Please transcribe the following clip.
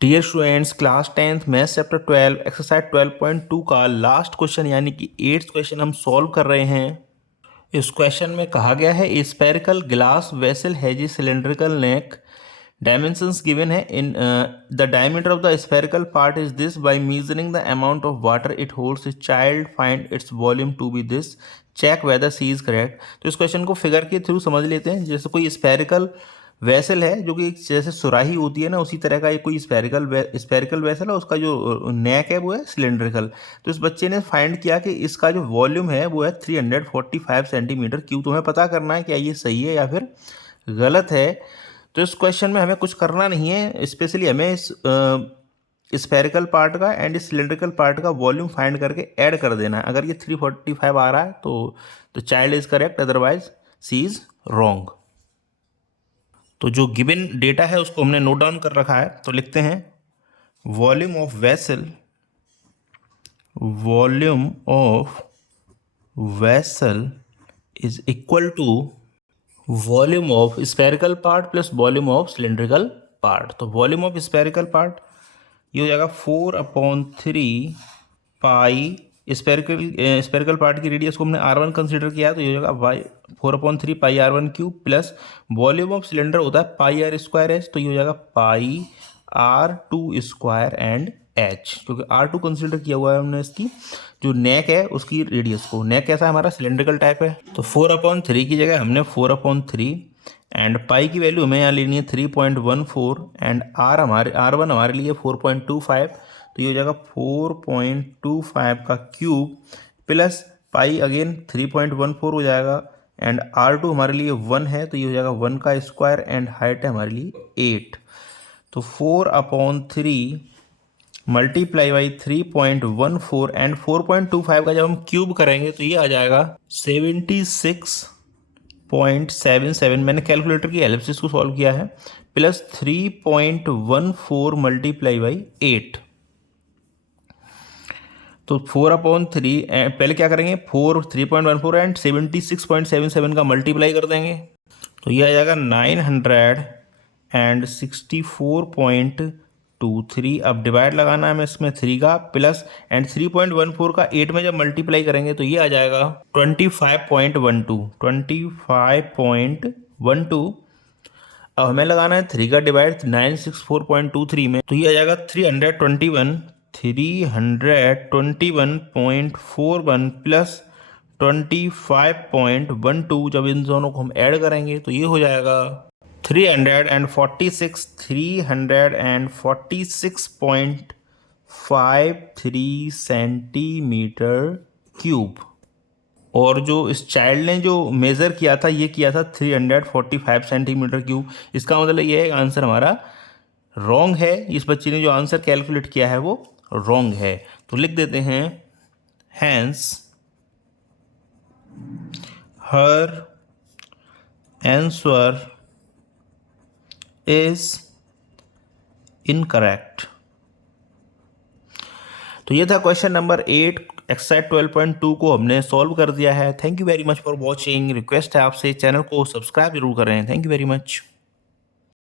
Dear students, class 10th maths chapter 12 exercise 12.2 का last question यानी कि 8th क्वेश्चन हम सॉल्व कर रहे हैं। इस क्वेश्चन में कहा गया है spherical glass vessel has a cylindrical neck, dimensions given है in the diameter of the spherical part is this, by measuring the amount of water it holds a child find its volume to be this, check whether C is correct. तो इस question को figure के through समझ लेते हैं। जैसे कोई spherical vessel है जो कि जैसे सुराही होती है ना, उसी तरह का एक कोई स्फेरिकल वेसल है, उसका जो नेक है वो है सिलेंड्रिकल। तो इस बच्चे ने फाइंड किया कि इसका जो वॉल्यूम है वो है 345 सेंटीमीटर क्यूब। तो हमें पता करना है क्या ये सही है या फिर गलत है। तो इस क्वेश्चन में हमें कुछ करना नहीं है, स्पेशली हमें इस स्फेरिकल पार्ट का एंड सिलेंड्रिकल पार्ट का वॉल्यूम फाइंड करके ऐड कर देना है। अगर ये 345 आ रहा है तो child is correct, otherwise C is wrong. तो जो गिवन डेटा है उसको हमने नोट डाउन कर रखा है, तो लिखते हैं volume of vessel is equal to volume of spherical part plus volume of cylindrical part. तो वॉल्यूम ऑफ स्फेरिकल पार्ट ये हो जाएगा 4/3 पाई, स्फेरिकल पार्ट की रेडियस को हमने R1 कंसीडर किया तो ये हो जाएगा 4/3 पाई R1 cube, plus volume of cylinder होता है पाई R स्क्वायर एच, तो ये हो जाएगा पाई R2 स्क्वायर एंड एच, क्योंकि R2 कंसीडर किया हुआ है हमने इसकी जो नेक है उसकी रेडियस को। नेक कैसा है हमारा, सिलेंड्रिकल टाइप है। तो 4/3 की जगह हमने 4/3 एंड पाई की वैल्यू हमें यहाँ लेनी है 3.14 एंड R1 हमारे लिए 4.25, तो ये हो जाएगा 4.25 का क्यूब प्लस पाई अगेन 3.14 हो जाएगा एंड R2 हमारे लिए 1 है तो ये हो जाएगा 1 का स्क्वायर एंड हाइट है हमारे लिए 8। तो 4/3 मल्टीप्लाई बाई 3.14 एंड 4.25 का जब हम क्यूब करेंगे तो ये आ जाएगा 76.77। मैंने कैलकुलेटर की हेल्प से इसको सॉल्व किया है, प्लस 3.14 मल्टीप्लाई बाई 8। तो 4/3 पहले क्या करेंगे, 3.14 एंड 76.77 का मल्टीप्लाई कर देंगे तो ये आ जाएगा 964.23। अब डिवाइड लगाना है हमें इसमें 3 का, प्लस एंड 3.14 का 8 में जब मल्टीप्लाई करेंगे तो ये आ जाएगा 25.12। अब हमें लगाना है 3 का डिवाइड 964.23 में, तो ये आ जाएगा 321.41 प्लस 25.12। जब इन दोनों को हम ऐड करेंगे तो ये हो जाएगा 346.53 सेंटीमीटर क्यूब। और जो इस चाइल्ड ने जो मेज़र किया था ये किया था 345 सेंटीमीटर क्यूब। इसका मतलब ये है आंसर हमारा रॉन्ग है, इस बच्चे ने जो आंसर कैलकुलेट किया है वो रॉन्ग है। तो लिख देते हैं hence her answer is incorrect. तो ये था क्वेश्चन नंबर 8 एक्सरसाइज 12.2 को हमने सॉल्व कर दिया है। Thank you very much for watching. Request है आपसे चैनल को सब्सक्राइब जरूर करें। Thank you very much.